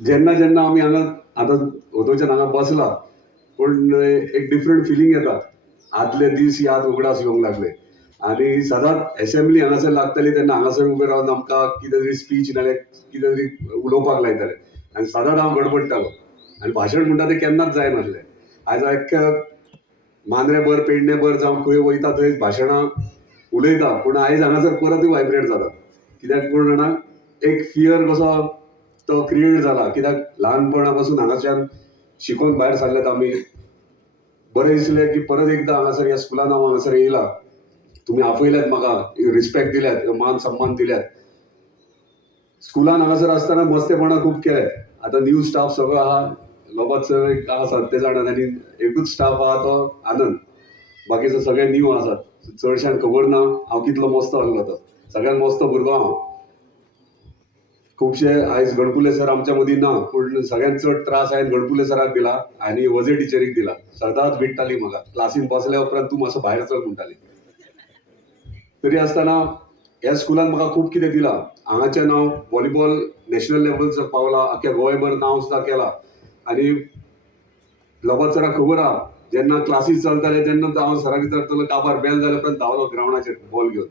जेन्ना जेन्ना आमी हांगा आतां वोतोच्यान हांगा बसला पूण एक डिफरंट फिलींग येता. आदले दीस याद उगडास येवंक लागले आनी सदांच असेंब्ली हांगासर लागतली तेन्ना हांगासर उबे रावन आमकां कितें तरी स्पीच नाल्यार कितें तरी उलोवपाक लायताले आनी सदांच हांव गडबडटालो आनी भाशण म्हणटा तें केन्नाच जायनासलें. आयज एक्के मांद्रेभर पेडणेभर जावं खंय वयता थंय भाशणां उलयता पूण आयज हांगासर परतूय वायब्रेट जाता. कित्याक कोण जाणा एक फियर कसो तो क्रिएट जाला. कित्याक ल्हानपणा पासून हांगाच्यान शिकून भायर सरल्यात आमी. बरें दिसलें की परत एकदां हांगासर ह्या स्कुलान हांव हांगासर येयला. तुमी आपयल्यात म्हाका, रिस्पेक्ट दिल्यात, मान सन्मान दिल्यात. स्कुलान हांगासर आसतना मस्तेपणां खूब केले. आतां न्यू स्टाफ सगळो आहा, लोबत सर एक आहा सत्य जाणात आनी एकूच स्टाफ आहा तो आनंद. बाकीचे सगळे न्यू आसात. चडश्यांक खबर ना हांव कितलो मस्तो आहलो तो. सगळ्यात मस्तो भुरगो हांव. खुबशे आयज गणपुले सर आमच्या मदीं ना पूण सगळ्यांत चड त्रास हांवें गणपुले सराक दिला आनी वजे टिचरीक दिला. सदांच विट्टाली म्हाका. क्लासीन बसल्या उपरांत तूं मातसो भायर चल म्हणटाली. तरी आसतना ह्या स्कुलान म्हाका खूब कितें दिलां. हांगाच्यान हांव व्हॉलीबॉल नॅशनल लेवलचर पावला, आख्ख्या गोंयभर नांव सुद्दां केलां. आनी लबत सराक खबर आहा जेन्ना क्लासीस चलताले तेन्ना हांव सराक विचारतलो काबार बेल जाल्या उपरांत धांवलो ग्रावंडाचेर बॉल घेवन.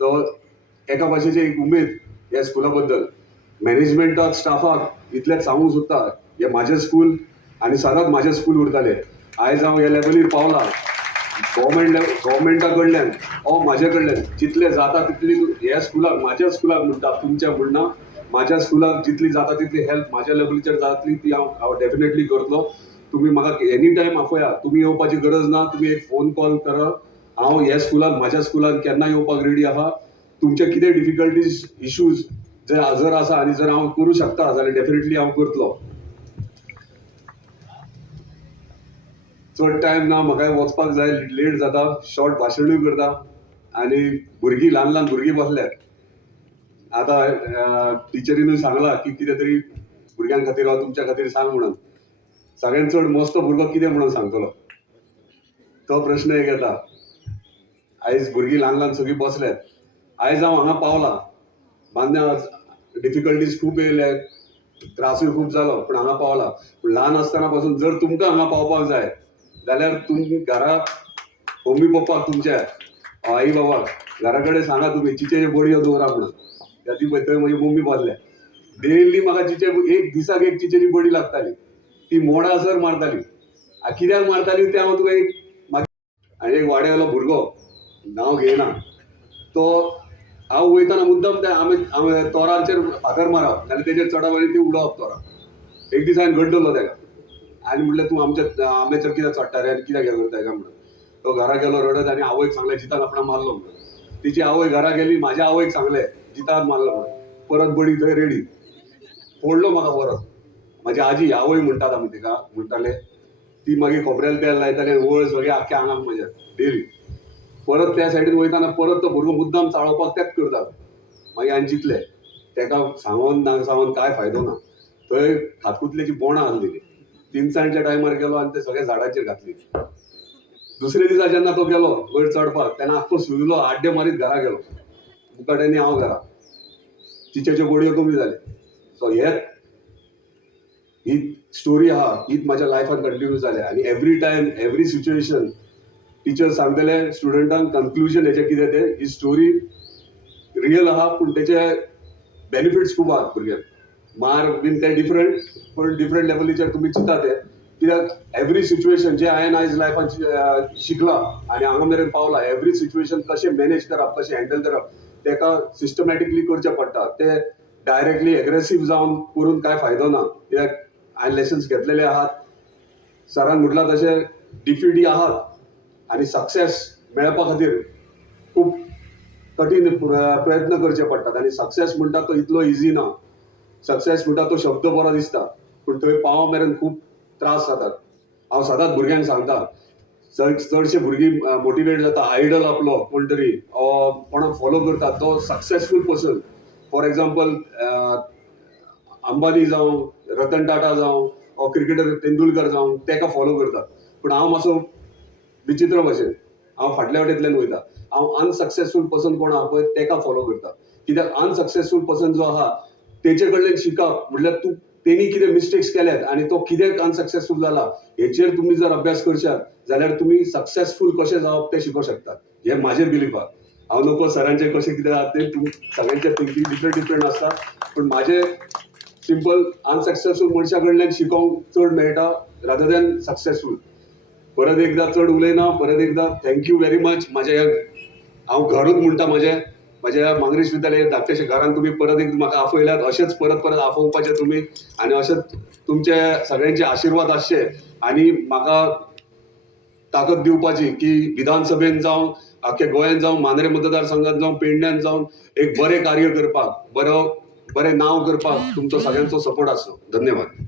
तो एका भाशेची एक उमेद ह्या स्कुला बद्दल. मॅनेजमेंटाक स्टाफाक इतलेंच सांगूंक सोदता हें म्हाजें स्कूल आनी सदांच म्हाजें स्कूल उरतालें. आयज हांव ह्या लेवलीर पावला गव्हर्मेंटा कडल्यान म्हाजे कडल्यान जितलें जाता तितली ह्या स्कुलाक म्हाज्या स्कुलाक म्हणटा तुमच्या म्हणना म्हाज्या स्कुलाक जितली जाता तितली हेल्प म्हाज्या लेवलीचेर जातली ती हांव डेफिनेटली करतलो. तुमी म्हाका एनी टायम आपया. तुमी येवपाची गरज ना. तुमी एक फोन कॉल करा. हांव ह्या स्कुलान म्हाज्या स्कुलान केन्ना येवपाक रेडी आहा. तुमचे कितें डिफिकल्टीज इश्यूज जर आसा आनी जर हांव करूं शकता जाल्यार डेफिनेटली हांव करतलो. चड टायम ना म्हाका वचपाक जाय. लेट जाता. शॉर्ट भाशणूय करता आनी भुरगीं ल्हान ल्हान भुरगीं बसल्यात. आतां टिचरीनूय सांगलां की कितें तरी भुरग्यां खातीर वा तुमच्या खातीर सांग म्हणून. सगळ्यांत चड मस्तो भुरगो कितें म्हणून सांगतलो तो प्रश्न एक येता. आयज भुरगीं ल्हान ल्हान सगळीं बसल्यात. आयज हांव हांगा पावलां. बांद्या डिफिकल्टीज खूब येयले, त्रासूय खूब जालो पूण हांगा पावला. पूण ल्हान आसतना पासून जर तुमकां हांगा पावपाक जाय जाल्यार तुमी घरा मम्मी पप्पाक तुमच्या आई बाबाक घरा कडेन सांगा तुमी चिचेचे बडयो दवरा म्हणून. ती पळय थंय म्हजी मम्मी बसल्या. डेली म्हाका चिचे एक दिसाक एक चिचेची बडी लागताली. ती मोडासर मारताली. कित्याक मारताली तें हांव तुका एक आनी एक वाड्यावयलो भुरगो नांव घेयना तो हांव वयताना मुद्दम ते आमे तोरांचेर फातर मारप नाल्यार तेजेर चडप आनी ती उडोवप तोरां. एक दीस हांवें गड्डलो तेका आनी म्हणलें तूं आमच्या आंब्याचेर कित्याक चडटा रे आनी कित्याक हें करता काय म्हणून. तो घरा गेलो रडत आनी आवयक सांगलें जितान आपणा मारलो म्हणून. तिची आवय घरा गेली. म्हाज्या आवयक सांगलें जितान मारलो म्हणून. परत बडी थंय रेडी. फोडलो म्हाका परत. म्हाजी आजी आवय म्हणटात आमी तिका म्हणटाले. ती मागीर खोबरेल तेल लायताली आनी वळ सगळें आख्ख्या आंगाक म्हज्या डेली. परत त्या सायडीन वयताना परत तो भुरगो मुद्दाम चाळोवपाक तेंच करता. मागीर हांवें चिंतलें तेका सांगोन ना सांगोन कांय फायदो ना. थंय खातकुतलेची बोणां आसलेली. तिनसांजच्या टायमार गेलो आनी ते सगळे झाडाचेर घातली. दुसरे दिसा जेन्ना तो गेलो वयर चडपाक तेन्ना आख्खो सुजलो आड्डे मारीत घरा गेलो. मुखाट्यांनी हांव घरा. चिचेच्यो बडयो कमी जाले. सो ही स्टोरी आहा हीच म्हाज्या लायफान कंटिन्यू जाल्या. आनी every time every situation teacher सांगतले स्टुडंटांक कन्क्लुजन हेचें कितें तें ही स्टोरी रियल आहा पूण तेचे बेनिफिट्स खूब आहात भुरग्यांक. मार बीन ते डिफरंट पूण डिफरंट लेवलीचेर तुमी चिंता ते. कित्याक एवरी सिच्युएशन जे हांवें आयज लायफान शिकलां आनी हांगा मेरेन पावलां एवरी सिच्युएशन कशें मॅनेज करप कशें हँडल करप तेका सिस्टमॅटिकली करचें पडटा. ते डायरेक्टली एग्रेसीव जावन करून कांय फायदो ना. कित्याक हांवें लेसन्स घेतलेले आहात. सरान म्हटलां तशें डिफिटी आहात आनी सक्सेस मेळपा खातीर खूब कठीण प्रयत्न करचे पडटात. आनी सक्सेस म्हणटा तो इतलो इजी ना. सक्सेस म्हणटा तो शब्द बरो दिसता पूण थंय पावो मेरेन खूब त्रास जातात. हांव सदांच भुरग्यांक सांगता चडशे भुरगीं मोटिवेट जाता आयडल आपलो कोण तरी कोणाक फॉलो करता तो successful person. For example Ambani जावं रतन टाटा जावं हो क्रिकेटर तेंडुलकर जावं तेका फॉलो करता. पूण हांव मातसो विचित्र भशेन हांव फाटल्या वाटेंतल्यान वयता. हांव अनसक्सेसफूल पर्सन कोण आहा पळय तेका फॉलो करता. कित्याक अनसक्सेसफूल पर्सन जो आहा तेचे कडल्यान शिकप म्हटल्यार तूं तेणी कितें मिस्टेक्स केल्यात आनी तो कित्याक अनसक्सेसफूल जाला हेचेर तुम्ही जर अभ्यास करशात जाल्यार तुम्ही सक्सेसफूल कशें जावप ते शिकूंक शकतात. हे माझे बिलीफ आहा. हांव नको सरांचे कशें कितें आहा ते सगळ्यांचे थिंकींग डिफरंट आसता, पूण माझे सिंपल अनसक्सेसफूल मनशा कडल्यान शिकोवंक चड मेळटा रादर दॅन सक्सेसफूल. परत एकदा चड उलयना, परत एकदा थँक्यू व्हेरी मच. हांव घरूच म्हणटा म्हज्या मांद्रेश विद्यालय धाकटेशे घरान तुम्ही परत एक म्हाका आफयल्यात, अशेंच परत परत आफोवपाचे तुम्ही आनी अशेंच तुमचे सगळ्यांचे आशिर्वाद आसचे आनी म्हाका ताकद दिवपाची की विधानसभेन जावं आख्या गोंयान जावं मांद्रे मतदारसंघात जावं पेडण्यान जावं एक बरें कार्य करपाक बरें नांव करपाक तुमचो सगळ्यांचो सपोर्ट आसचो. धन्यवाद.